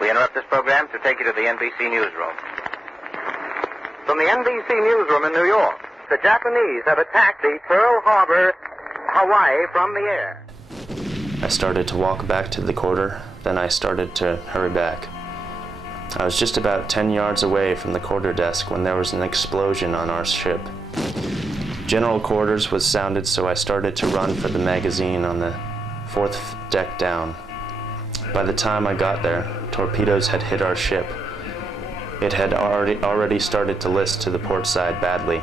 We interrupt this program to take you to the NBC newsroom. From the NBC newsroom in New York, the Japanese have attacked the Pearl Harbor, Hawaii, from the air. I started to walk back to the quarter, then I started to hurry back. I was just about 10 yards away from the quarterdeck when there was an explosion on our ship. General quarters was sounded, so I started to run for the magazine on the 4th deck down. By the time I got there, torpedoes had hit our ship. It had already started to list to the port side badly.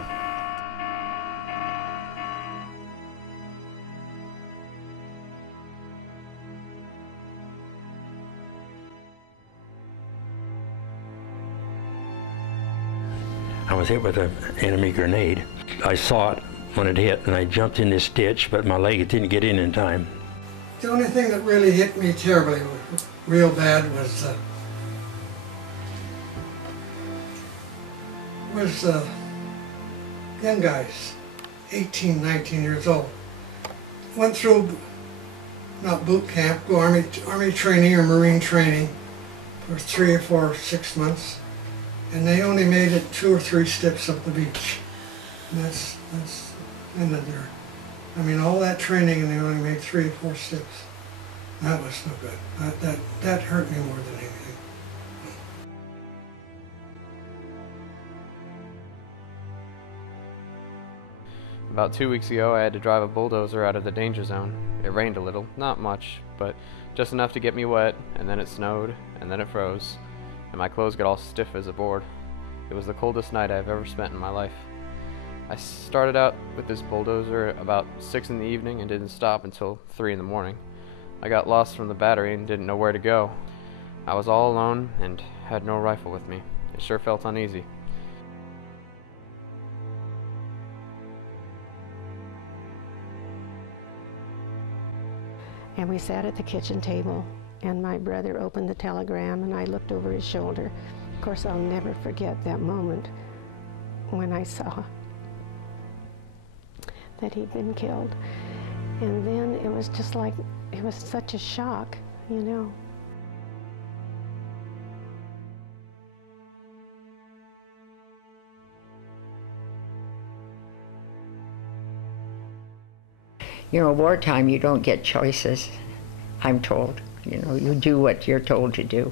I was hit with an enemy grenade. I saw it when it hit, and I jumped in this ditch, but my leg didn't get in time. The only thing that really hit me terribly, real bad, was young guys, 18, 19 years old. Went through, not boot camp, go army training or Marine training for 3 or 4 or 6 months. And they only made it 2 or 3 steps up the beach. And that's ended there. I mean, all that training and they only made 3 or 4 steps. That was no good. That hurt me more than anything. About 2 weeks ago, I had to drive a bulldozer out of the danger zone. It rained a little, not much, but just enough to get me wet, and then it snowed, and then it froze, and my clothes got all stiff as a board. It was the coldest night I've ever spent in my life. I started out with this bulldozer about 6 in the evening and didn't stop until 3 in the morning. I got lost from the battery and didn't know where to go. I was all alone and had no rifle with me. It sure felt uneasy. And we sat at the kitchen table, and my brother opened the telegram, and I looked over his shoulder. Of course, I'll never forget that moment when I saw that he'd been killed. And then it was just like, it was such a shock, you know. You know, wartime, you don't get choices, I'm told. You know, you do what you're told to do.